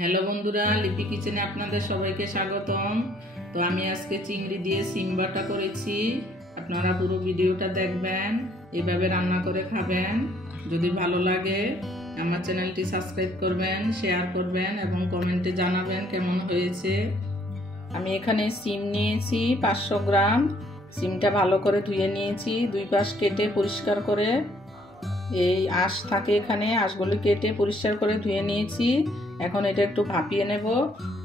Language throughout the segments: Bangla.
হ্যালো বন্ধুরা, লিপি কিচেনে আপনাদের সবাইকে স্বাগতম। তো আমি আজকে চিংড়ি দিয়ে সিম বাটা করেছি। আপনারা পুরো ভিডিওটা দেখবেন, এভাবে রান্না করে খাবেন। যদি ভালো লাগে আমার চ্যানেলটি সাবস্ক্রাইব করবেন, শেয়ার করবেন এবং কমেন্টে জানাবেন কেমন হয়েছে। আমি এখানে সিম নিয়েছি 500 গ্রাম। সিমটা ভালো করে ধুয়ে নিয়েছি, দুই পাশ কেটে পরিষ্কার করে। এই আঁশ থাকে এখানে, আঁশগুলো কেটে পরিষ্কার করে ধুয়ে নিয়েছি। এখন এটা একটু ভাপিয়ে নেব।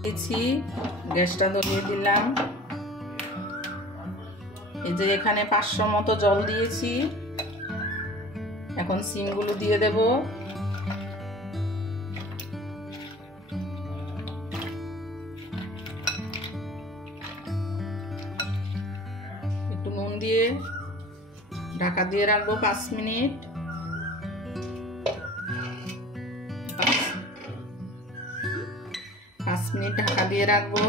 দিয়েছি, গ্যাসটা ধরিয়ে দিলাম। এই যে এখানে 500 মতো জল দিয়েছি। এখন সিমগুলো দিয়ে দেব। একটু নুন দিয়ে ঢাকা দিয়ে রাখবো 5 মিনিট। ঢাকা দিয়ে রাখবো।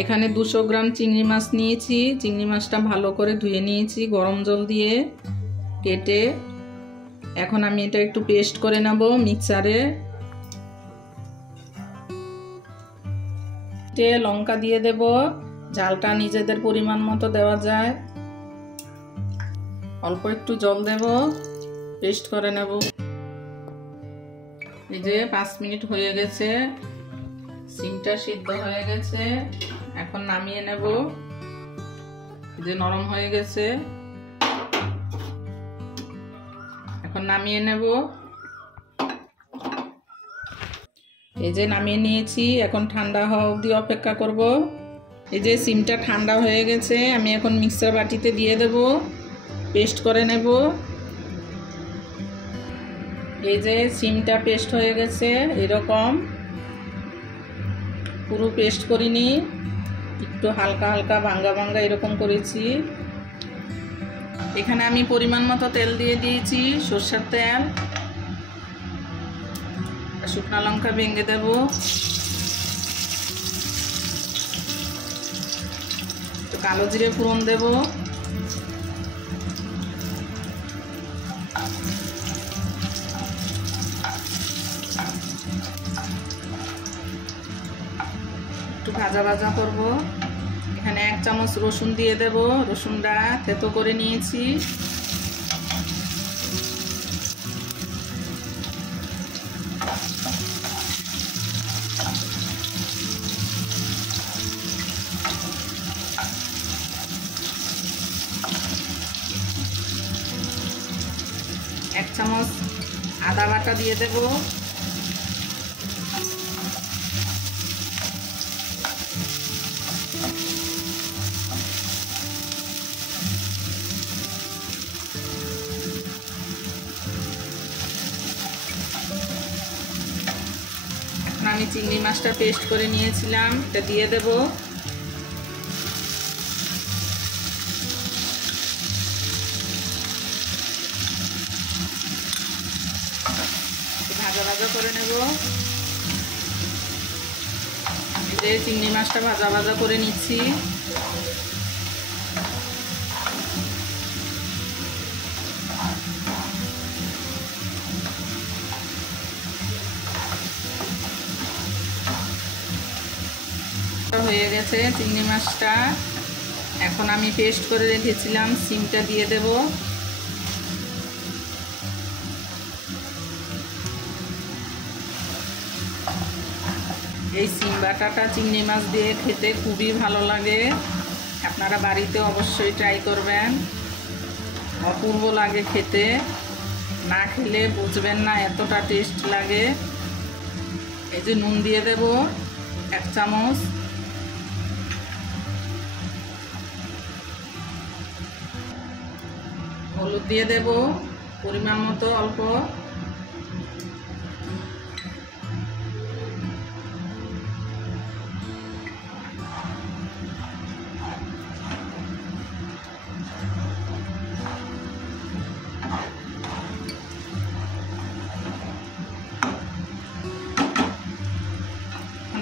এখানে 200 গ্রাম চিংড়ি মাছ নিয়েছি। চিংড়ি মাছটা ভালো করে ধুয়ে নিয়েছি গরম জল দিয়ে কেটে। এখন আমি এটা একটু পেস্ট করে নেব মিক্সারে। লঙ্কা দিয়ে দেব, ঝালটা নিজেদের পরিমাণ মতো দেওয়া যায়। অল্প একটু জল দেব, পেস্ট করে নেব। এই যে 5 মিনিট হয়ে গেছে, সিমটা সিদ্ধ হয়ে গেছে। এখন নামিয়ে নেব। যে নরম হয়ে গেছে, এখন নামিয়ে নেব। এই যে নামিয়ে নিয়েছি, এখন ঠান্ডা হওয়া অবধি অপেক্ষা করব। এই যে সিমটা ঠান্ডা হয়ে গেছে, আমি এখন মিক্সার বাটিতে দিয়ে দেব, পেস্ট করে নেব। এই যে সিমটা পেস্ট হয়ে গেছে, এরকম পুরো পেস্ট করিনি, একটু হালকা হালকা ভাঙ্গা ভাঙ্গা এরকম করেছি। এখানে আমি পরিমাণ মতো তেল দিয়ে দিয়েছি, সরষের তেল। শুকনো লঙ্কা ভেঙে দেব। একটু কালো জিরে ফোড়ন দেব। একটু ভাজা ভাজা করব। এখানে 1 চামচ রসুন দিয়ে দেব। রসুনটা থেতো করে নিয়েছি। এক চামচ আদা বাটা দিয়ে দেব। আমি চিংড়ি মাছটা পেস্ট করে নিয়েছিলাম, এটা দিয়ে দেব। ভাজা ভাজা করে নেব। এই যে চিংড়ি মাছটা ভাজা ভাজা করে নিচ্ছি। হয়ে গেছে চিংড়ি মাছটা। এখন আমি পেস্ট করে রেখেছিলাম সিমটা দিয়ে দেব। এই সিম বাটাটা চিংড়ি মাছ দিয়ে খেতে খুবই ভালো লাগে। আপনারা বাড়িতে অবশ্যই ট্রাই করবেন, অপূর্ব লাগে খেতে। না খেলে বুঝবেন না এতটা টেস্ট লাগে। এই যে নুন দিয়ে দেব 1 চামচ। হলুদ দিয়ে দেব পরিমাণ মতো অল্প।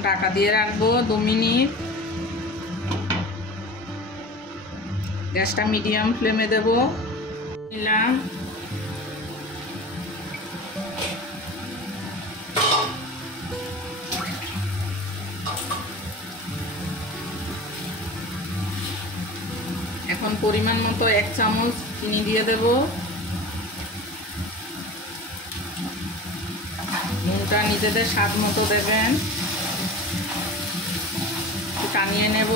ঢাকা দিয়ে রাখবো 2 মিনিট। গ্যাসটা মিডিয়াম ফ্লেমে দেব। নিলাম। এখন পরিমাণ মতো 1 চামচ চিনি দিয়ে দেব। নুনটা নিজেদের স্বাদ মতো দেবেন। একটু টানিয়ে নেব।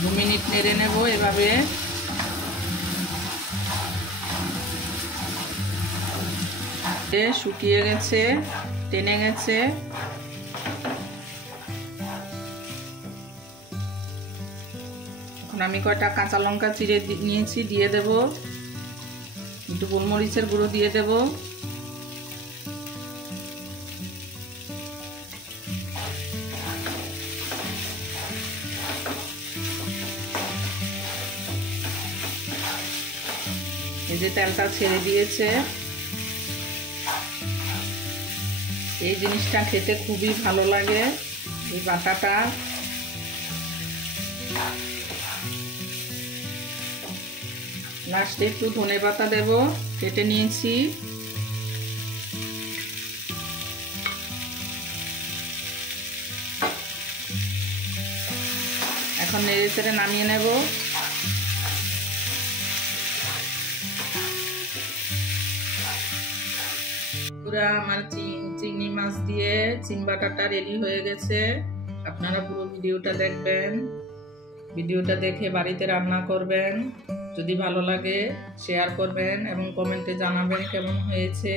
দু মিনিট নেড়ে নেব এভাবে। শুকিয়ে গেছে, টেনে গেছে। এখন আমি কয়টা কাঁচা লঙ্কা চিড়ে নিয়েছি, দিয়ে দেব। একটু গোলমরিচের গুঁড়ো দিয়ে দেব। এই যে তেলটা ছেড়ে দিয়েছে। এই জিনিসটা খেতে খুবই ভালো লাগে, এই বাটাটা। লাস্টে একটু ধনেপাতা দেব, কেটে নিয়েছি। এখন নেড়ে চেড়ে নামিয়ে নেব। পুরা আমার চিংড়ি মাছ দিয়ে চিম বাটাটা রেডি হয়ে গেছে। আপনারা পুরো ভিডিওটা দেখবেন। ভিডিওটা দেখে বাড়িতে রান্না করবেন। যদি ভালো লাগে শেয়ার করবেন এবং কমেন্টে জানাবেন কেমন হয়েছে।